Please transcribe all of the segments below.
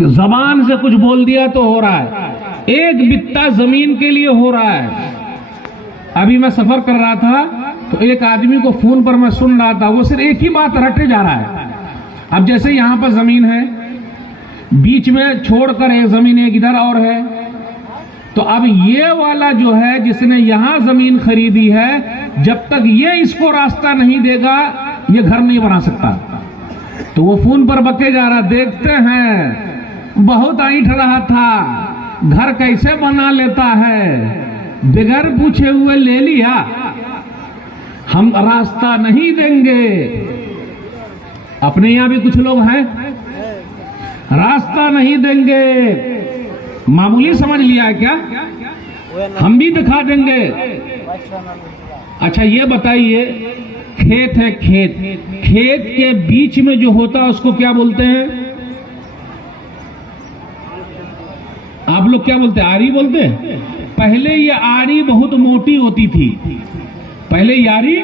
जबान से कुछ बोल दिया तो हो रहा है, एक बित्ता जमीन के लिए हो रहा है। अभी मैं सफर कर रहा था तो एक आदमी को फोन पर मैं सुन रहा था, वो सिर्फ एक ही बात रटे जा रहा है। अब जैसे यहां पर जमीन है, बीच में छोड़कर एक जमीन एक इधर और है, तो अब ये वाला जो है जिसने यहां जमीन खरीदी है, जब तक ये इसको रास्ता नहीं देगा ये घर नहीं बना सकता। तो वो फोन पर बके जा रहा, देखते हैं बहुत ऐंठ रहा था, घर कैसे बना लेता है, बगैर पूछे हुए ले लिया, हम रास्ता नहीं देंगे। अपने यहां भी कुछ लोग हैं, रास्ता नहीं देंगे, मामूली समझ लिया है क्या, हम भी दिखा देंगे। अच्छा ये बताइए, खेत है, खेत खेत के बीच में जो होता है उसको क्या बोलते हैं? आप लोग क्या बोलते हैं? आरी बोलते हैं। पहले ये आरी बहुत मोटी होती थी, पहले ये आरी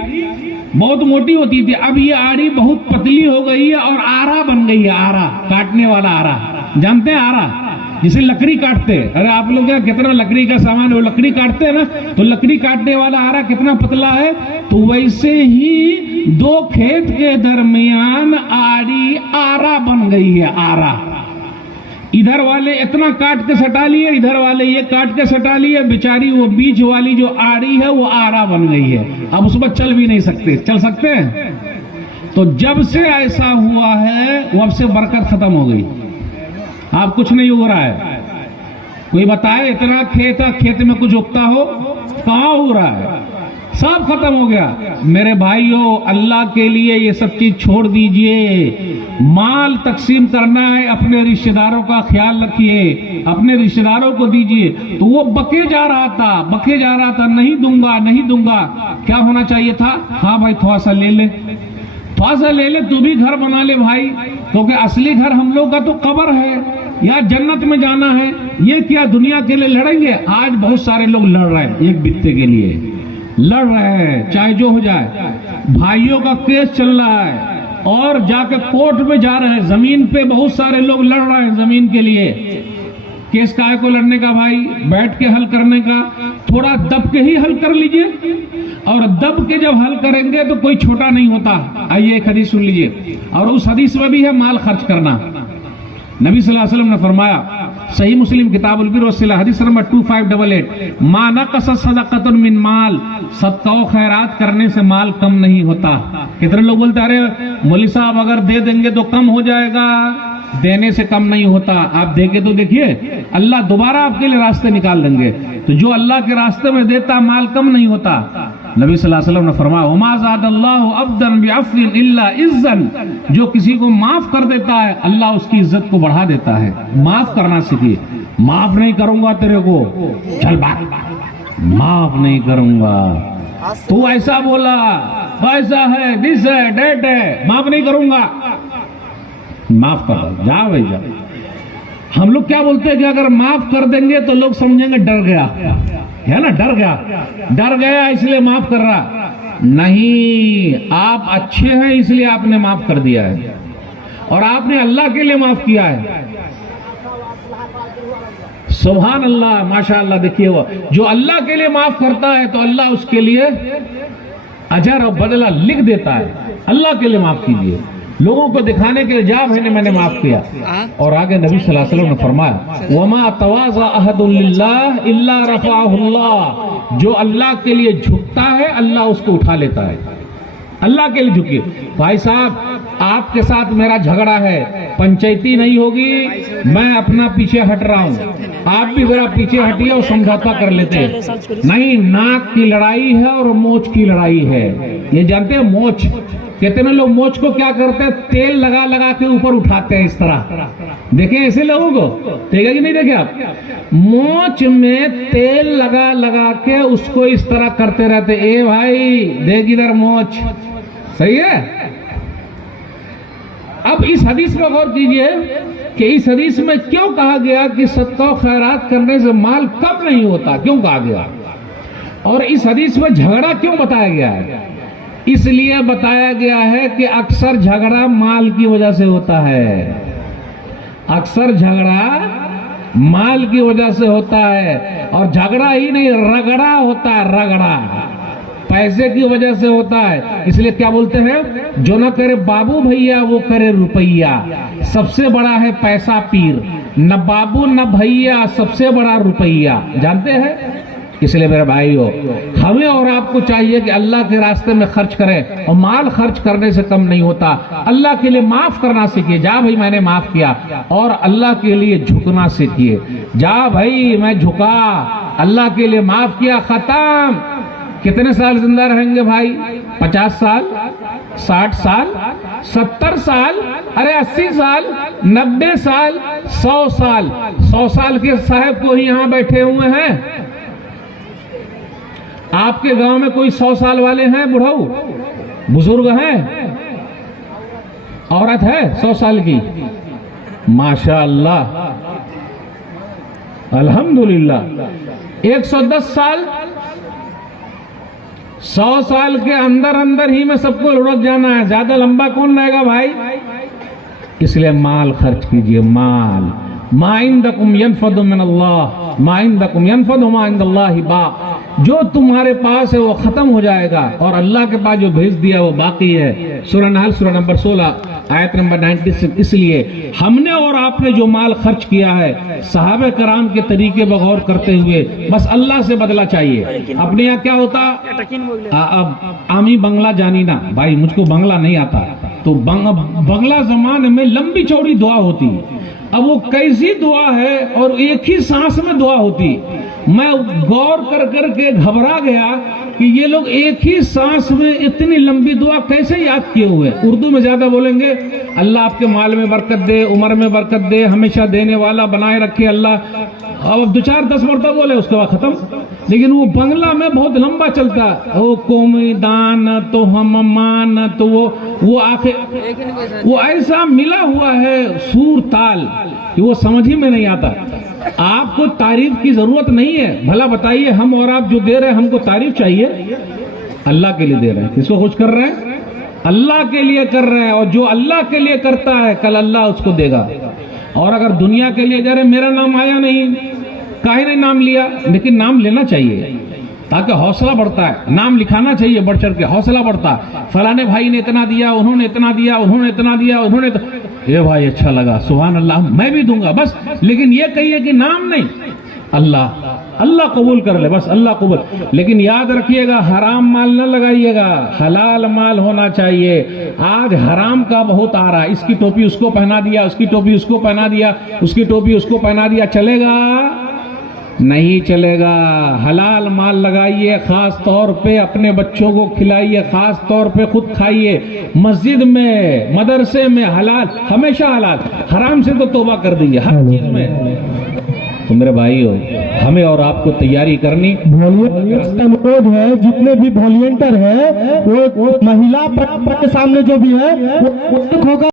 बहुत मोटी होती थी, अब ये आरी बहुत पतली हो गई है और आरा बन गई है। आरा, काटने वाला आरा, जानते हैं आरा, जिसे लकड़ी काटते हैं। अरे आप लोग क्या, कितना लकड़ी का सामान, वो लकड़ी काटते हैं ना, तो लकड़ी काटने वाला आरा कितना पतला है, तो वैसे ही दो खेत के दरमियान आरी आरा बन गई है। आरा, इधर वाले इतना काट के सटा लिए, इधर वाले ये काट के सटा लिए, बेचारी वो बीच वाली जो आरी है वो आरा बन गई है। अब उस पर चल भी नहीं सकते, चल सकते हैं? तो जब से ऐसा हुआ है वो अब से बरकत खत्म हो गई, अब कुछ नहीं हो रहा है। कोई बताए इतना खेत है, खेत में कुछ उगता हो? कहां हो रहा है, सब खत्म हो गया। मेरे भाइयों, अल्लाह के लिए ये सब चीज छोड़ दीजिए। माल तकसीम करना है, अपने रिश्तेदारों का ख्याल रखिए, अपने रिश्तेदारों को दीजिए। तो वो बके जा रहा था, नहीं दूंगा नहीं दूंगा। क्या होना चाहिए था? हाँ भाई थोड़ा सा ले ले, थोड़ा सा ले ले, तू भी घर बना ले भाई, क्योंकि असली घर हम लोग का तो कब्र है या जन्नत में जाना है। ये क्या दुनिया के लिए लड़ेंगे? आज बहुत सारे लोग लड़ रहे हैं, एक बित्ते के लिए लड़ रहे हैं, चाहे जो हो जाए। भाइयों का केस चल रहा है और जाकर कोर्ट में जा रहे हैं, जमीन पे बहुत सारे लोग लड़ रहे हैं जमीन के लिए। केस काहे को लड़ने का भाई? बैठ के हल करने का, थोड़ा दब के ही हल कर लीजिए, और दब के जब हल करेंगे तो कोई छोटा नहीं होता। आइए एक हदीस सुन लीजिए, और उस हदीस में भी है माल खर्च करना। नबी सल्लल्लाहु अलैहि वसल्लम ने फरमाया, सही मुस्लिम किताबुल बिर वस्सिला हदीस नंबर 2588, मा नक़स सदक़तुन मिन माल, सदका व खैरात करने से माल कम नहीं होता। कितने लोग बोलते हैं अरे मौलवी साहब अगर दे देंगे तो कम हो जाएगा, देने से कम नहीं होता। आप देके तो देखिए, अल्लाह दोबारा आपके लिए रास्ते निकाल देंगे। तो जो अल्लाह के रास्ते में देता माल कम नहीं होता। नबी सल्लल्लाहु अलैहि वसल्लम ने फरमाया, वमा ज़ादल्लाहु अब्दन बिअफ़्विन इल्ला इज़्ज़न, जो किसी को माफ कर देता है अल्लाह उसकी इज्जत को बढ़ा देता है। माफ करना सीखिए। माफ नहीं करूंगा तेरे को, चल भाग, माफ नहीं करूंगा, तू ऐसा बोला, वैसा है, दिस है, डेट है, माफ नहीं करूंगा, माफ कर दो, जा भाई जा। हम लोग क्या बोलते हैं कि अगर माफ कर देंगे तो लोग समझेंगे डर गया, है ना, डर गया इसलिए माफ कर रहा। नहीं, आप अच्छे हैं इसलिए आपने माफ कर दिया है, और आपने अल्लाह के लिए माफ किया है। सुभान अल्लाह, माशाअल्लाह। देखिए वो जो अल्लाह के लिए माफ करता है तो अल्लाह उसके लिए अजर और बदला लिख देता है। अल्लाह के लिए माफ कीजिए, लोगों को दिखाने के लिए, जा भाई मैंने माफ किया। और आगे नबी सल्लल्लाहु अलैहि वसल्लम ने फरमाया, वमा तवाज़ा अहदुन लिल्लाह इल्ला रफ़अहुल्लाह, जो अल्लाह के लिए झुकता है अल्लाह उसको उठा लेता है। अल्लाह के लिए झुकिए। भाई साहब आपके साथ मेरा झगड़ा है, पंचायती नहीं होगी, मैं अपना पीछे हट रहा हूँ, आप भी जरा पीछे हटिए और समझौता कर लेते हैं। नहीं, नाक की लड़ाई है और मोच की लड़ाई है। ये जानते हैं मोच? कितने लोग मोच को क्या करते हैं, तेल लगा लगा के ऊपर उठाते हैं इस तरह। देखे ऐसे लोगों को? देखा कि नहीं देखे आप? मोच में तेल लगा लगा के उसको इस तरह करते रहते। ए भाई देख इधर मोच, सही है। अब इस हदीस में गौर कीजिए कि इस हदीस में क्यों कहा गया कि सदका खैरात करने से माल कम नहीं होता, क्यों कहा गया, और इस हदीस में झगड़ा क्यों बताया गया है? इसलिए बताया गया है कि अक्सर झगड़ा माल की वजह से होता है। अक्सर झगड़ा माल की वजह से होता है, और झगड़ा ही नहीं रगड़ा होता है, रगड़ा पैसे की वजह से होता है। इसलिए क्या बोलते हैं, जो ना करे बाबू भैया वो करे रुपैया। सबसे बड़ा है पैसा पीर, न बाबू न भैया, सबसे बड़ा रुपैया। जानते हैं? इसलिए मेरे भाइयों, हमें और आपको चाहिए कि अल्लाह के रास्ते में खर्च करें, और माल खर्च करने से कम नहीं होता। अल्लाह के लिए माफ करना सीखिए, जा भाई मैंने माफ किया, और अल्लाह के लिए झुकना सीखिए। जा भाई मैं झुका, अल्लाह के लिए माफ किया, खत्म। कितने साल जिंदा रहेंगे भाई? 50 साल, 60 साल, 70 साल, अरे 80 साल, 90 साल, 100 साल। 100 साल के साहब को ही यहाँ बैठे हुए हैं। आपके गांव में कोई 100 साल वाले हैं? बुढ़ऊ बुजुर्ग हैं? औरत है 100 साल की? माशाअल्लाह, अल्हम्दुलिल्लाह। 110 साल, 100 साल के अंदर अंदर ही में सबको लुढ़क जाना है। ज्यादा लंबा कौन रहेगा भाई? इसलिए माल खर्च कीजिए, माल। मा इंदकुम यनफदु मिनल्लाह, मा इंदकुम यनफदु मा इंदल्लाहि बाक़। जो तुम्हारे पास है वो खत्म हो जाएगा, और अल्लाह के पास जो भेज दिया वो बाकी है। सूरह नहल सूरह नंबर 16 आयत नंबर 96। इसलिए हमने और आपने जो माल खर्च किया है सहाबे कराम के तरीके बगौर करते हुए, बस अल्लाह से बदला चाहिए। अपने यहाँ क्या होता, अब आमी बंगला जानी ना भाई, मुझको बंगला नहीं आता, तो बंगला जमाने में लंबी चौड़ी दुआ होती। अब वो कैसी दुआ है, और एक ही सांस में दुआ होती। मैं गौर कर करके घबरा गया कि ये लोग एक ही सांस में इतनी लंबी दुआ कैसे याद किए हुए। उर्दू में ज्यादा बोलेंगे, अल्लाह आपके माल में बरकत दे, उम्र में बरकत दे, हमेशा देने वाला बनाए रखे अल्लाह। अब 2-4-10 मरतबा बोले, उसके बाद खत्म। लेकिन वो बंगला में बहुत लंबा चलता, वो कौमी दान तो हम मान, तो वो आखिर वो ऐसा मिला हुआ है सूर ताल कि वो समझ ही में नहीं आता। आपको तारीफ की जरूरत नहीं है। भला बताइए, हम और आप जो दे रहे हैं, हमको तारीफ चाहिए? अल्लाह के लिए दे रहे हैं। किसको खुश कर रहे हैं? अल्लाह के लिए कर रहे हैं। और जो अल्लाह के लिए करता है, कल अल्लाह उसको देगा। और अगर दुनिया के लिए दे रहे, मेरा नाम आया नहीं, काहे नहीं नाम लिया? लेकिन नाम लेना चाहिए ताकि हौसला बढ़ता है। नाम लिखाना चाहिए बढ़ चढ़ के, हौसला बढ़ता है। फलाने भाई ने इतना दिया, उन्होंने इतना दिया, उन्होंने इतना दिया, उन्होंने ये भाई अच्छा लगा, सुभान अल्लाह, मैं भी दूंगा बस। लेकिन ये कहिए कि नाम नहीं। अल्लाह कबूल कर ले, बस अल्लाह कबूल। लेकिन याद रखिएगा, हराम माल न लगाइएगा, हलाल माल होना चाहिए। आज हराम का बहुत आ रहा है। इसकी टोपी उसको पहना दिया, उसकी टोपी उसको पहना दिया, उसकी टोपी उसको पहना दिया, चलेगा? नहीं चलेगा। हलाल माल लगाइए, खास तौर पे अपने बच्चों को खिलाइए, खास तौर पे खुद खाइए। मस्जिद में, मदरसे में हलाल, हमेशा हलाल। हराम से तो तौबा कर दीजिए हर चीज में। तो मेरे भाइयों, हमें और आपको तैयारी करनी। अनुरोध है, जितने भी वॉलंटियर है वो महिला के सामने जो भी है वो होगा।